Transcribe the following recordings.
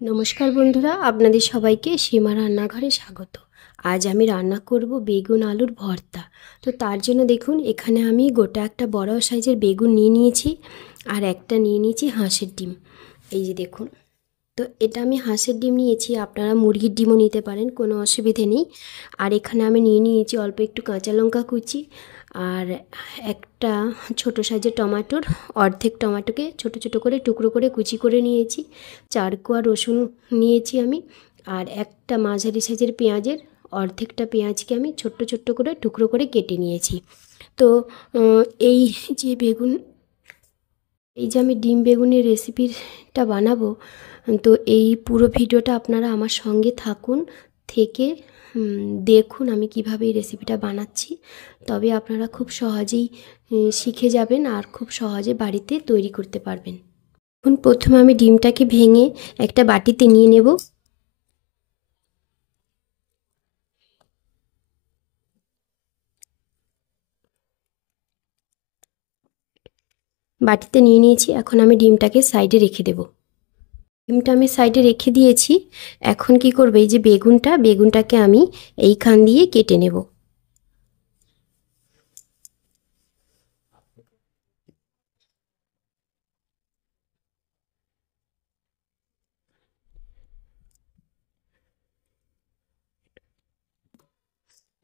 নমস্কার বন্ধুরা, আপনাদের সবাইকে সীমা রান্নাঘরে স্বাগত। আজ আমি রান্না করব বেগুন আলুর ভর্তা। তো তার জন্য দেখুন, এখানে আমি গোটা একটা বড় সাইজের বেগুন নিয়ে নিয়েছি, আর একটা নিয়ে নিয়েছি হাঁসের ডিম। এই যে দেখুন, তো এটা আমি হাঁসের ডিম নিয়েছি, আপনারা মুরগির ডিমও নিতে পারেন, কোনো অসুবিধে নেই। আর এখানে আমি নিয়ে নিয়েছি অল্প একটু কাঁচা লঙ্কা কুচি, আর একটা ছোট সাইজের টমেটোর অর্ধেক টমেটোকে ছোট ছোট করে টুকরো করে কুচি করে নিয়েছি। 4 কোয়া রসুন নিয়েছি আমি, আর একটা মাঝারি সাইজের পেঁয়াজের অর্ধেকটা পেঁয়াজকে আমি ছোট্ট ছোট্ট করে টুকরো করে কেটে নিয়েছি। তো এই যে বেগুন, এই যে আমি ডিম বেগুনের রেসিপিটা বানাবো, তো এই পুরো ভিডিওটা আপনারা আমার সঙ্গে থাকুন, থেকে দেখুন আমি কিভাবে এই রেসিপিটা বানাচ্ছি। তবে আপনারা খুব সহজেই শিখে যাবেন আর খুব সহজে বাড়িতে তৈরি করতে পারবেন। এখন প্রথমে আমি ডিমটাকে ভেঙে একটা বাটিতে নিয়ে নেব। বাটিতে নিয়ে নিয়েছি, এখন আমি ডিমটাকে সাইডে রেখে দেব। ডিমটা আমি সাইডে রেখে দিয়েছি। এখন কি করবে, এই যে বেগুনটাকে আমি এইখান দিয়ে কেটে নেব।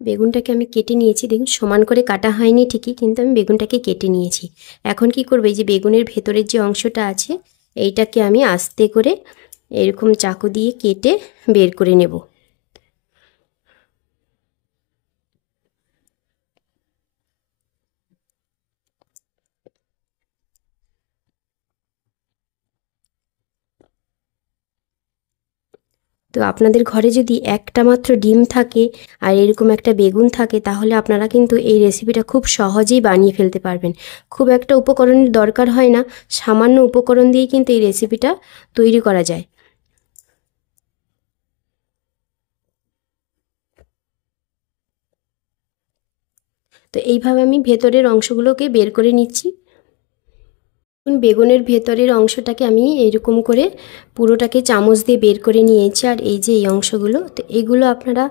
বেগুনটাকে আমি কেটে নিয়েছি, দেখুন সমান করে কাটা হয়নি ঠিকই, কিন্তু আমি বেগুনটাকে কেটে নিয়েছি। এখন কি করবে, এই যে বেগুনের ভেতরের যে অংশটা আছে, এইটাকে আমি আস্তে করে এরকম চাকু দিয়ে কেটে বের করে নেব। তো আপনাদের ঘরে যদি একটা মাত্র ডিম থাকে আর এরকম একটা বেগুন থাকে, তাহলে আপনারা কিন্তু এই রেসিপিটা খুব সহজেই বানিয়ে ফেলতে পারবেন। খুব একটা উপকরণের দরকার হয় না, সামান্য উপকরণ দিয়েই কিন্তু এই রেসিপিটা তৈরি করা যায়। তো এইভাবে আমি ভেতরের অংশগুলোকে বের করে নিচ্ছি। বেগুনের ভেতরের অংশটাকে আমি এইরকম করে পুরোটাকে চামচ দিয়ে বের করে নিয়েছি। আর এই যে এই অংশগুলো, তো এগুলো আপনারা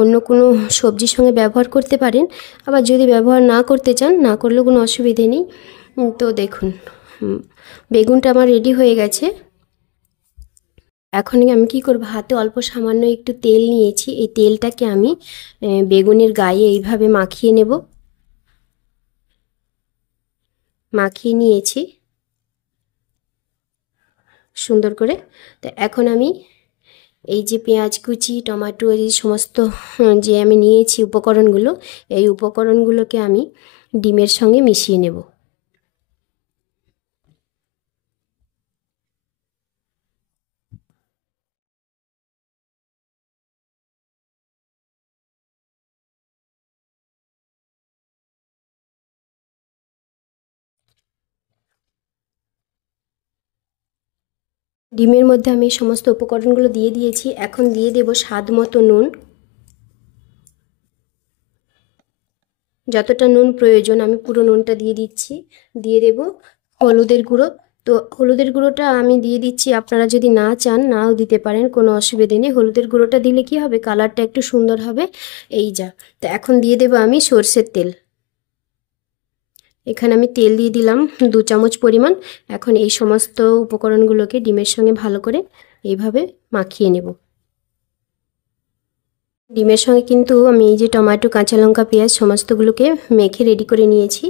অন্য কোনো সবজির সঙ্গে ব্যবহার করতে পারেন, আবার যদি ব্যবহার না করতে চান, না করলেও কোনো অসুবিধে নেই। তো দেখুন, বেগুনটা আমার রেডি হয়ে গেছে। এখন আমি কি করব, হাতে অল্প সামান্য একটু তেল নিয়েছি, এই তেলটাকে আমি বেগুনের গায়ে এইভাবে মাখিয়ে নেব। মাখিয়ে নিয়েছি সুন্দর করে। তো এখন আমি এই যে পেঁয়াজ কুচি, টমেটো, এই সমস্ত যে আমি নিয়েছি উপকরণগুলো, এই উপকরণগুলোকে আমি ডিমের সঙ্গে মিশিয়ে নেব। ডিমের মধ্যে আমি সমস্ত উপকরণগুলো দিয়ে দিয়েছি। এখন দিয়ে দেব স্বাদ মতো নুন। যতটা নুন প্রয়োজন আমি পুরো নুনটা দিয়ে দিচ্ছি। দিয়ে দেব হলুদের গুঁড়ো। তো হলুদের গুঁড়োটা আমি দিয়ে দিচ্ছি, আপনারা যদি না চান নাও দিতে পারেন, কোনো অসুবিধে নেই। হলুদের গুঁড়োটা দিলে কি হবে, কালারটা একটু সুন্দর হবে। এই যা। তো এখন দিয়ে দেব আমি সর্ষের তেল। এখানে আমি তেল দিয়ে দিলাম 2 চামচ পরিমাণ। এখন এই সমস্ত উপকরণগুলোকে ডিমের সঙ্গে ভালো করে এইভাবে মাখিয়ে নেব। ডিমের সঙ্গে কিন্তু আমি এই যে টমেটো, কাঁচা লঙ্কা, পেঁয়াজ সমস্তগুলোকে মেখে রেডি করে নিয়েছি।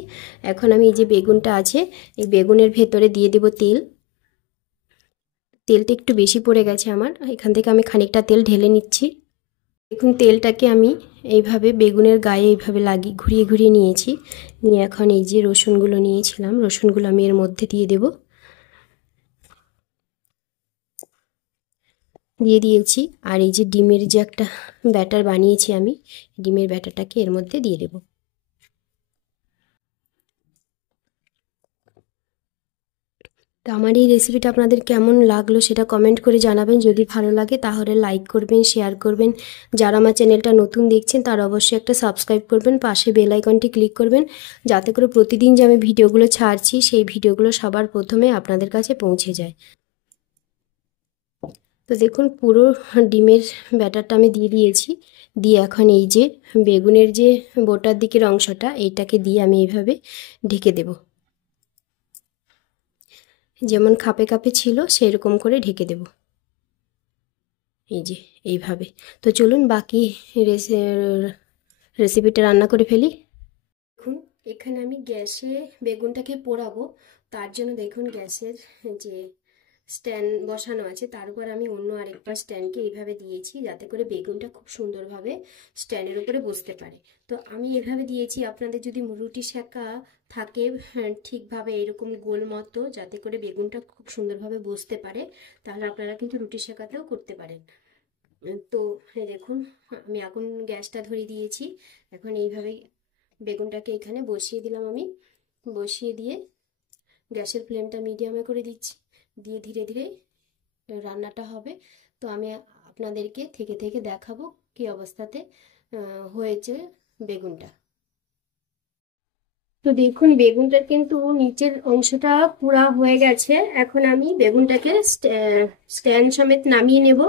এখন আমি এই যে বেগুনটা আছে, এই বেগুনের ভেতরে দিয়ে দেব তেল। তেলটা একটু বেশি পড়ে গেছে আমার, এখান থেকে আমি খানিকটা তেল ঢেলে নিচ্ছি। দেখুন তেলটাকে আমি এইভাবে বেগুনের গায়ে এইভাবে লাগিয়ে ঘুরিয়ে ঘুরিয়ে নিয়েছি। নিয়ে এখন এই যে রসুনগুলো নিয়েছিলাম, রসুনগুলো আমি এর মধ্যে দিয়ে দেব। দিয়ে দিয়েছি। আর এই যে ডিমের যে একটা ব্যাটার বানিয়েছি আমি, ডিমের ব্যাটারটাকে এর মধ্যে দিয়ে দেব। তো আমার এই রেসিপিটা আপনাদের কেমন লাগলো সেটা কমেন্ট করে জানাবেন। যদি ভালো লাগে তাহলে লাইক করবেন, শেয়ার করবেন। যারা আমার চ্যানেলটা নতুন দেখছেন তারা অবশ্যই একটা সাবস্ক্রাইব করবেন, পাশে বেল আইকনটি ক্লিক করবেন, যাতে করে প্রতিদিন যে আমি ভিডিওগুলো ছাড়ছি সেই ভিডিওগুলো সবার প্রথমে আপনাদের কাছে পৌঁছে যায়। তো দেখুন পুরো ডিমের ব্যাটারটা আমি দিয়ে দিয়েছি। দিয়ে এখন এই যে বেগুনের যে বোটার দিকের অংশটা এইটাকে দিয়ে আমি এইভাবে ঢেকে দেব। যেমন খাপে খাপে ছিল সেরকম করে ঢেকে দেব, এই যে এইভাবে। তো চলুন বাকি রেসিপিটা রান্না করে ফেলি। দেখুন এখানে আমি গ্যাসে বেগুনটাকে পোড়াবো, তার জন্য দেখুন গ্যাসের যে স্ট্যান্ড বসানো আছে তার উপর আমি অন্য আরেকটা স্ট্যান্ডকে এইভাবে দিয়েছি যাতে করে বেগুনটা খুব সুন্দরভাবে স্ট্যান্ডের উপরে বসতে পারে। তো আমি এভাবে দিয়েছি, আপনাদের যদি রুটি সেঁকা থাকে ঠিকভাবে এরকম গোল মতো যাতে করে বেগুনটা খুব সুন্দরভাবে বসতে পারে, তাহলে আপনারা কিন্তু রুটি সেঁকাতেও করতে পারেন। তো দেখুন আমি আগুন গ্যাসটা ধরিয়ে দিয়েছি। এখন এইভাবে বেগুনটাকে এখানে বসিয়ে দিলাম, আমি বসিয়ে দিয়ে গ্যাসের ফ্লেমটা মিডিয়ামে করে দিচ্ছি, দিয়ে ধীরে ধীরে রান্নাটা হবে। তো আমি আপনাদেরকে থেকে থেকে দেখাবো কি অবস্থাতে হয়েছে বেগুনটা। তো দেখুন বেগুনটার কিন্তু নিচের অংশটা পুরা হয়ে গেছে। এখন আমি বেগুনটাকে স্ট্যান্ড সমেত নামিয়ে নেব।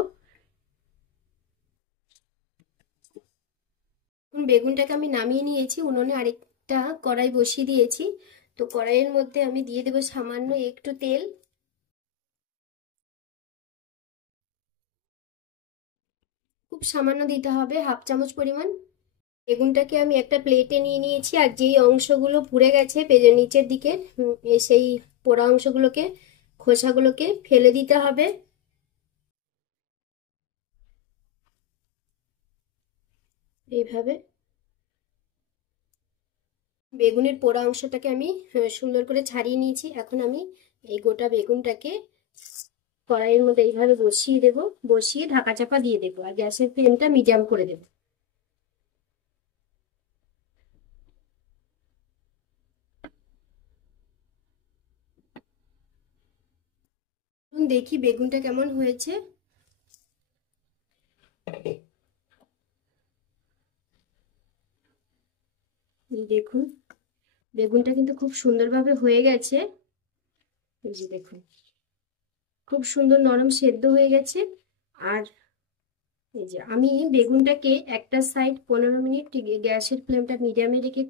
বেগুনটাকে আমি নামিয়ে নিয়েছি, উনুনে আরেকটা কড়াই বসিয়ে দিয়েছি। তো কড়াইয়ের মধ্যে আমি দিয়ে দেবো সামান্য একটু তেল। খুব সামান্য দিতে হবে, 1/2 চামচ পরিমাণ। বেগুনটাকে আমি একটা প্লেটে নিয়ে নিয়েছি, আর যেই অংশগুলো পুড়ে গেছে পেজের নিচের দিকে সেই পোড়া অংশগুলোকে খোসাগুলোকে ফেলে দিতে হবে। এইভাবে বেগুনের পোড়া অংশটাকে আমি সুন্দর করে ছাড়িয়ে নিয়েছি। এখন আমি এই গোটা বেগুনটাকে কড়াইয়ের মধ্যে এইভাবে বসিয়ে দেব, বসিয়ে ঢাকা চাপা দিয়ে দেবো আর গ্যাসের ফ্লেমটা মিডিয়াম করে দেবো। দেখি বেগুনটা কেমন হয়েছে। দেখুন বেগুনটা কিন্তু খুব সুন্দরভাবে হয়ে গেছে, এই যে দেখুন খুব সুন্দর নরম সেদ্ধ হয়ে গেছে। আর এই যে আমি বেগুনটাকে একটা সাইড 15 মিনিট গ্যাসের ফ্লেমটা মিডিয়ামে রেখে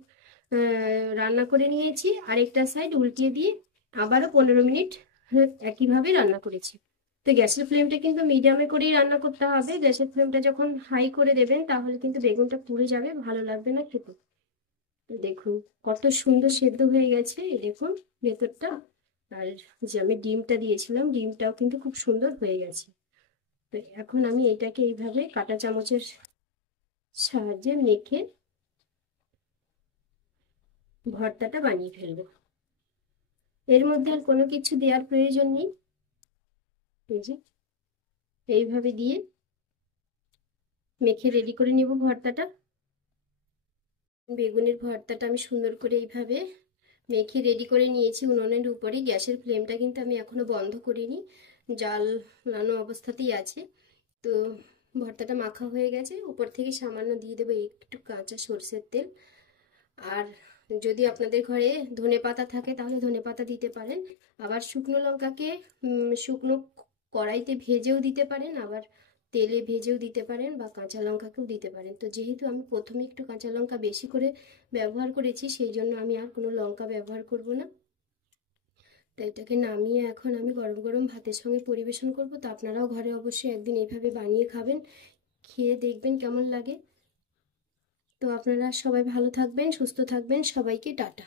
রান্না করে নিয়েছি, আরেকটা সাইড উল্টিয়ে দিয়ে আবারও 15 মিনিট একইভাবে রান্না করেছি। তো গ্যাসের ফ্লেমটা কিন্তু মিডিয়ামে করেই রান্না করতে হবে, গ্যাসের ফ্লেমটা যখন হাই করে দেবেন তাহলে কিন্তু বেগুনটা পুড়ে যাবে, ভালো লাগবে না খেতে। দেখুন কত সুন্দর সেদ্ধ হয়ে গেছে, এই দেখুন ভেতরটা। আর যে আমি ডিমটা দিয়েছিলাম ডিমটাও কিন্তু খুব সুন্দর হয়ে গেছে। তো এখন আমি এটাকে এইভাবে কাঁটা চামচের সাহায্যে মেখে ভর্তাটা বানিয়ে ফেলবো। এর মধ্যে আর কোনো কিছু দেওয়ার প্রয়োজন নেই, এই যে এইভাবে দিয়ে মেখে রেডি করে নিব ভর্তাটা। বেগুনের ভর্তাটা আমি সুন্দর করে এইভাবে মেখে রেডি করে নিয়েছি উনুনের উপরে। গ্যাসের ফ্লেমটা কিন্তু আমি এখনো বন্ধ করিনি, জ্বালানো অবস্থাতেই আছে। তো ভর্তাটা মাখা হয়ে গেছে, উপর থেকে সামান্য দিয়ে দেবো একটু কাঁচা সরষের তেল। আর যদি আপনাদের ঘরে ধনেপাতা থাকে তাহলে ধনেপাতা দিতে পারেন। আবার শুকনো লঙ্কাকে শুকনো কড়াইতে ভেজেও দিতে পারেন, আবার তেলে ভেজেও দিতে পারেন, বা কাঁচা লঙ্কাকেও দিতে পারেন। তো যেহেতু আমি প্রথমে একটু কাঁচা লঙ্কা বেশি করে ব্যবহার করেছি সেই জন্য আমি আর কোনো লঙ্কা ব্যবহার করব না। তো এটাকে নামিয়ে এখন আমি গরম গরম ভাতের সঙ্গে পরিবেশন করব। তো আপনারাও ঘরে অবশ্যই একদিন এইভাবে বানিয়ে খাবেন, খেয়ে দেখবেন কেমন লাগে। তো আপনারা সবাই ভালো থাকবেন, সুস্থ থাকবেন, সবাইকে টাটা।